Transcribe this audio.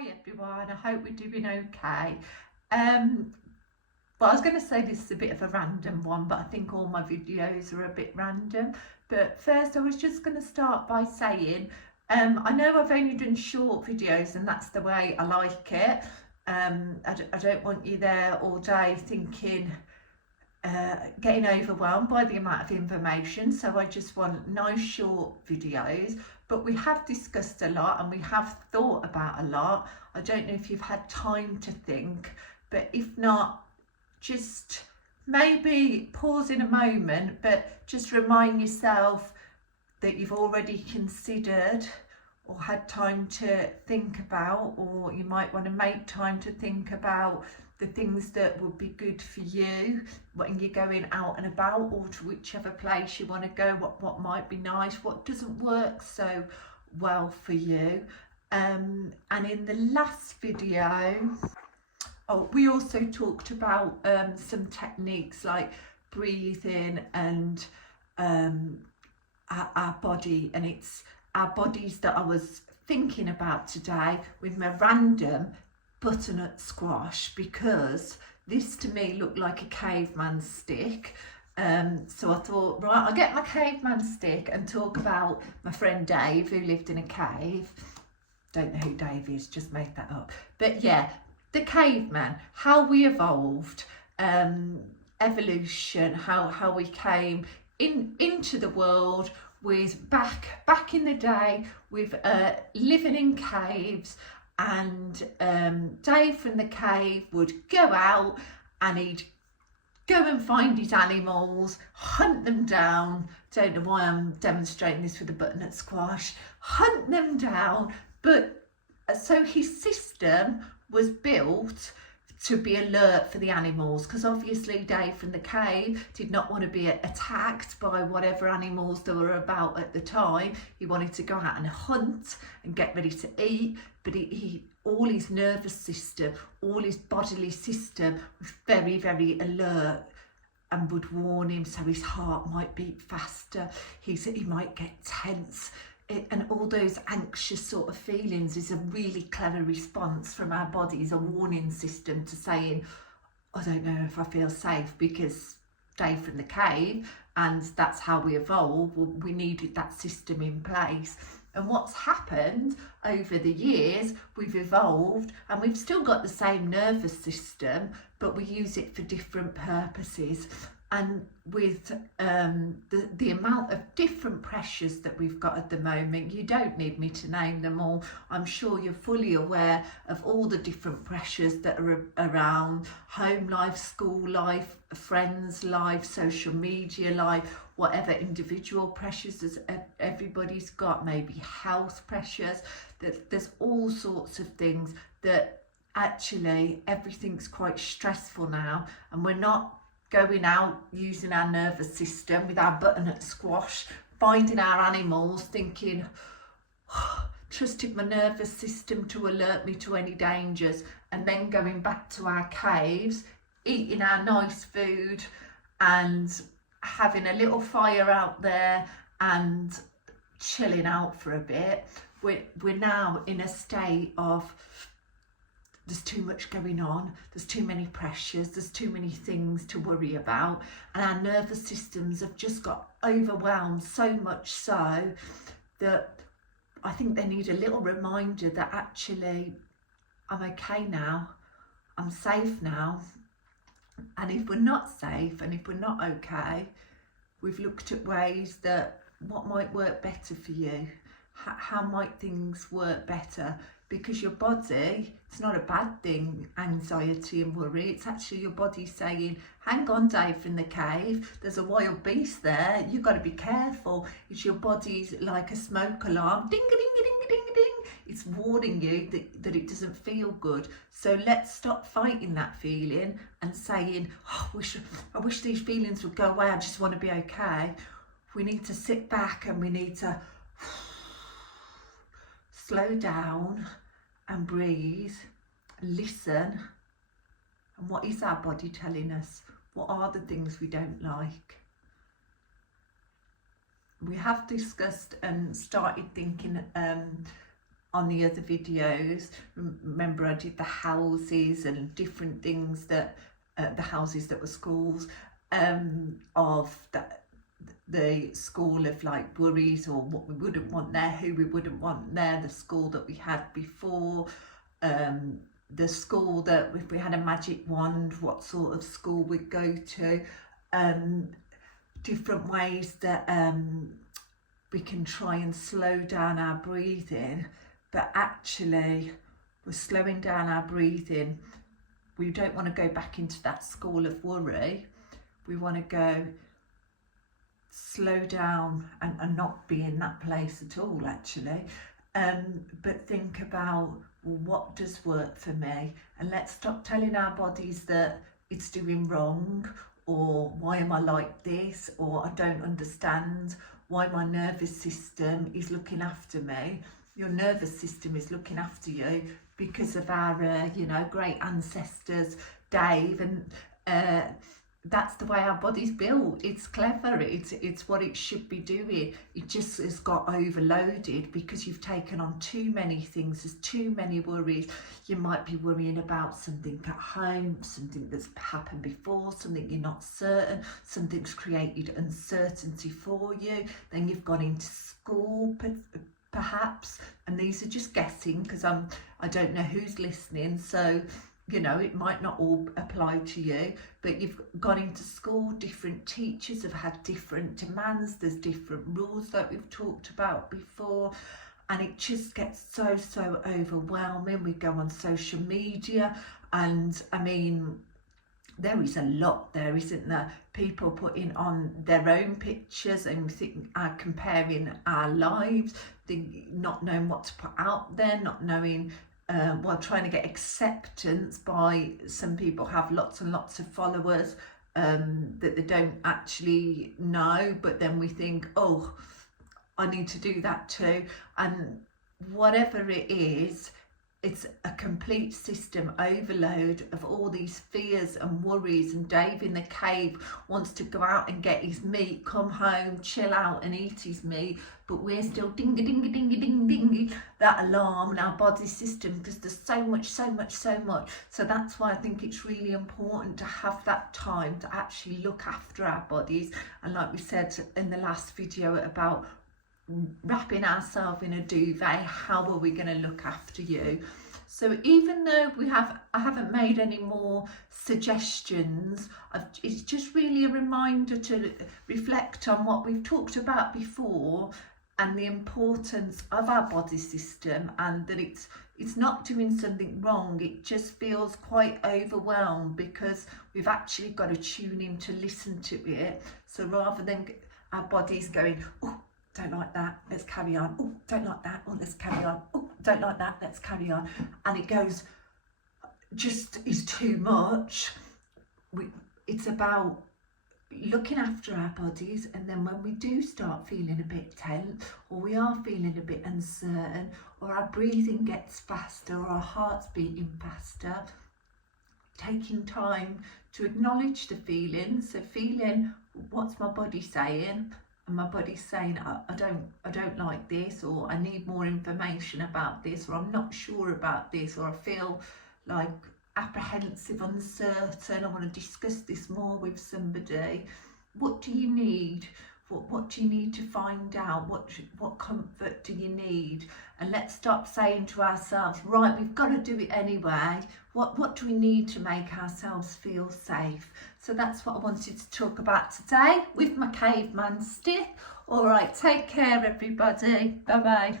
Hi everyone, I hope we're doing okay. Well, I was going to say this is a bit of a random one, but I think all my videos are a bit random. But first I was just going to start by saying, I know I've only done short videos and that's the way I like it. I don't want you there all day thinking, getting overwhelmed by the amount of information, so I just want nice short videos. But we have discussed a lot and we have thought about a lot. I don't know if you've had time to think, but if not, just maybe pause in a moment, but just remind yourself that you've already considered or had time to think about, or you might want to make time to think about the things that would be good for you when you're going out and about, or to whichever place you want to go, what might be nice, what doesn't work so well for you. And in the last video, we also talked about some techniques like breathing and our body, and it's our bodies that I was thinking about today with my random butternut squash, because this to me looked like a caveman stick. So I thought, right, I'll get my caveman stick and talk about my friend Dave, who lived in a cave. Don't know who Dave is, just made that up. But yeah, the caveman, how we evolved, evolution, how we came into the world with back in the day with living in caves. And Dave from the cave would go out and he'd go and find his animals, hunt them down. Don't know why I'm demonstrating this with a butternut squash. Hunt them down. But so his system was built to be alert for the animals, because obviously Dave from the cave did not want to be attacked by whatever animals there were about at the time. He wanted to go out and hunt and get ready to eat, but he all his nervous system, all his bodily system was very, very alert and would warn him, so his heart might beat faster, he might get tense. And all those anxious sort of feelings is a really clever response from our bodies, a warning system to saying, I don't know if I feel safe, because Dave from the cave, and that's how we evolved. We needed that system in place. And what's happened over the years, we've evolved and we've still got the same nervous system, but we use it for different purposes. And with the amount of different pressures that we've got at the moment, you don't need me to name them all. I'm sure you're fully aware of all the different pressures that are around: home life, school life, friends life, social media life, whatever individual pressures everybody's got, maybe health pressures. There's all sorts of things that actually everything's quite stressful now, and we're not going out using our nervous system with our butternut squash, finding our animals, thinking, trusted my nervous system to alert me to any dangers, and then going back to our caves, eating our nice food and having a little fire out there and chilling out for a bit. We're now in a state of, there's too much going on, there's too many pressures, there's too many things to worry about, and our nervous systems have just got overwhelmed, so much so that I think they need a little reminder that actually I'm okay now, I'm safe now. And if we're not safe and if we're not okay, we've looked at ways that what might work better for you, how might things work better. Because your body, it's not a bad thing, anxiety and worry. It's actually your body saying, hang on, Dave from the cave, there's a wild beast there, you've got to be careful. It's your body's like a smoke alarm, ding a ding a ding a ding a ding. It's warning you that it doesn't feel good. So let's stop fighting that feeling and saying, I wish these feelings would go away, I just want to be okay. We need to sit back and we need to slow down and breathe, listen. And what is our body telling us? What are the things we don't like? We have discussed and started thinking on the other videos. Remember, I did the houses and different things that the houses that were schools, of the school of like worries, or what we wouldn't want there, who we wouldn't want there, the school that we had before, the school that if we had a magic wand, what sort of school we'd go to, different ways that we can try and slow down our breathing, but actually we're slowing down our breathing. We don't want to go back into that school of worry. We want to go slow down and not be in that place at all, actually. But think about, well, what does work for me? And let's stop telling our bodies that it's doing wrong, or why am I like this, or I don't understand why my nervous system is looking after me. Your nervous system is looking after you because of our, great ancestors, Dave, and that's the way our body's built. It's clever, it's what it should be doing. It just has got overloaded because you've taken on too many things. There's too many worries. You might be worrying about something at home, something that's happened before, something you're not certain, something's created uncertainty for you. Then you've gone into school perhaps, and these are just guessing because I don't know who's listening, so it might not all apply to you, but you've gone into school, different teachers have had different demands, there's different rules that we've talked about before, and it just gets so overwhelming. We go on social media, and I mean, there is a lot there, isn't there? People putting on their own pictures and comparing our lives, not knowing what to put out there, not knowing, while trying to get acceptance by some people have lots and lots of followers that they don't actually know, but then we think, oh, I need to do that too. And whatever it is, it's a complete system overload of all these fears and worries, and Dave in the cave wants to go out and get his meat, come home, chill out and eat his meat, but we're still ding that alarm in our body system because there's so much. So that's why I think it's really important to have that time to actually look after our bodies. And like we said in the last video about wrapping ourselves in a duvet, how are we going to look after you? So even though I haven't made any more suggestions, it's just really a reminder to reflect on what we've talked about before and the importance of our body system, and that it's not doing something wrong. It just feels quite overwhelmed because we've actually got to tune in to listen to it. So rather than our body's going, oh, don't like that, let's carry on. Oh, don't like that, oh, let's carry on. Oh, don't like that, let's carry on. And it goes, just is too much. It's about looking after our bodies, and then when we do start feeling a bit tense, or we are feeling a bit uncertain, or our breathing gets faster, or our heart's beating faster, taking time to acknowledge the feeling. So feeling, what's my body saying? And my body's saying, I don't like this, or I need more information about this, or I'm not sure about this, or I feel like apprehensive, uncertain, I want to discuss this more with somebody. What do you need? What do you need to find out? What comfort do you need? And let's stop saying to ourselves, right, we've got to do it anyway. What do we need to make ourselves feel safe? So that's what I wanted to talk about today with my caveman stick. All right, take care everybody. Bye bye.